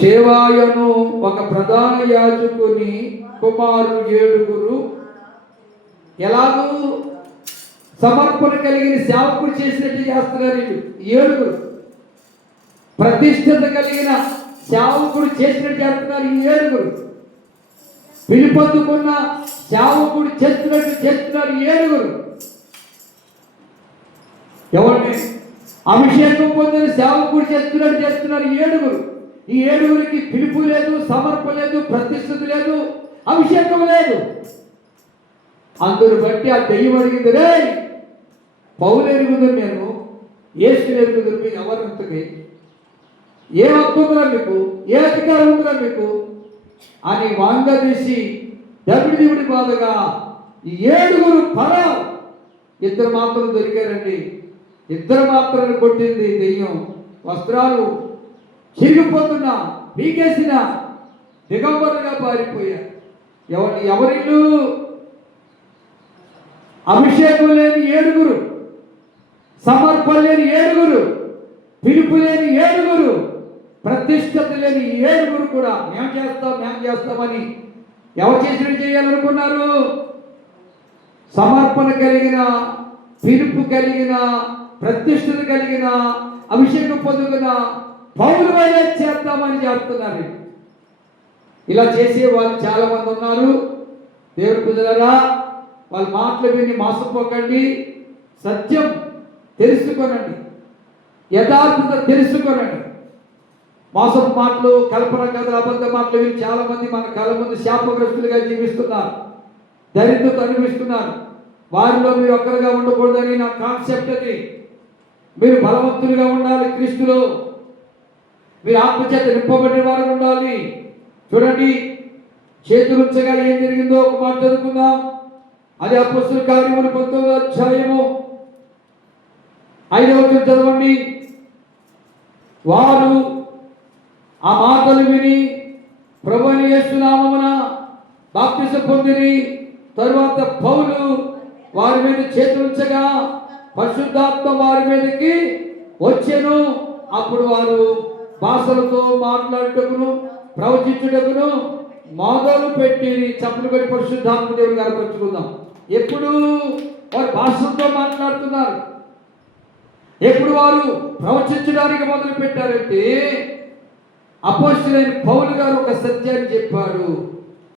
చేవాయను ఒక ప్రధాన యాజకుని కుమారులు 7 ఎలాగూ సమర్పణ కలిగిన సేవకుడు చేసినట్టు చేస్తున్నారు. 7 ప్రతిష్టత కలిగిన సేవకుడు చేసినట్టు చేస్తున్నారు. 7 పిలుపొందుకున్న సేవకుడు చేస్తున్నట్టు చేస్తున్నారు. 7 ఎవరిని అభిషేకం పొందిన సేవకుడు చేస్తున్నారు. 7 ఈ 7కి పిలుపు లేదు, సమర్ప లేదు, ప్రతిష్టత లేదు, అభిషేకం లేదు. అందరు బట్టి ఆ దెయ్యం అడిగింది, రే పౌలు ఎరుగుదురు, నేను యేసు ఎరుగుదురు, మీకు ఎవరంతకి ఏం హక్కు ఉందిరా మీకు, ఏ అధికారం ఉందిరా మీకు అని వాంగ తీసి దేవుడి బాధగా ఈ 7 పరా 2 మాత్రం దొరికారండి. 2 మాత్రం కొట్టింది దెయ్యం. వస్త్రాలు చిరిగిపోతున్నా పీకేసిన దిగంబరులుగా పారిపోయారు. ఎవరిల్లు అభిషేకం లేని 7, సమర్పణ లేని 7, పిలుపు లేని 7, ప్రతిష్టత లేని 7 కూడా మేము చేస్తామని ఎవరు చేసినట్టు చేయాలనుకున్నారు? సమర్పణ కలిగిన, పిలుపు కలిగిన, ప్రతిష్టత కలిగిన, అభిషేకం పొందుకున్న పౌలు వలె చేద్దామని చెప్తున్నారు. ఇలా చేసే వాళ్ళు చాలా మంది ఉన్నారు. దేవుని ప్రజలారా, వాళ్ళ మాటలు విని మోసపోకండి. సత్యం తెలుసుకోనండి, యథార్థత తెలుసుకోనండి. మోసపు మాటలు, కల్పన కథలు, అబద్ధ మాటలు విని చాలా మంది మన కళ్ళ ముందు శాపగ్రస్తులుగా జీవిస్తున్నారు, దరిద్రత అనిపిస్తున్నారు. వారిలో మీరు ఒక్కరుగా ఉండకూడదని నా కాన్సెప్ట్. అది మీరు బలవంతులుగా ఉండాలి క్రీస్తులో. మీరు ఆత్మచేత నింపబడిన వారు ఉండాలి. చూడండి, చేతులుంచగా ఏం జరిగిందో ఒక మాట చదువుకుందాం. అది అపొస్తలుల కార్యములు 19వ అధ్యాయము 5వ వచనం చదవండి. వారు ఆ మాటలు విని ప్రభువైన యేసు నామమున బాప్తిసం పొందిరి. తరువాత పౌలు వారి మీద చేతులుంచగా పరిశుద్ధాత్మ వారి మీదకి వచ్చెను. అప్పుడు వారు భాషలతో మాట్లాడుటకును ప్రవచించుటకును మొదలు పెట్టి చప్పులు పెట్టి పరిశుద్ధాత్మ దేవుని కనపరుచుకుందాం. ఎప్పుడు వారు భాషలతో మాట్లాడుతున్నారు, ఎప్పుడు వారు ప్రవచించడానికి మొదలు పెట్టారంటే అపోస్తలుడైన పౌలు గారు ఒక సత్యాన్ని చెప్పాడు.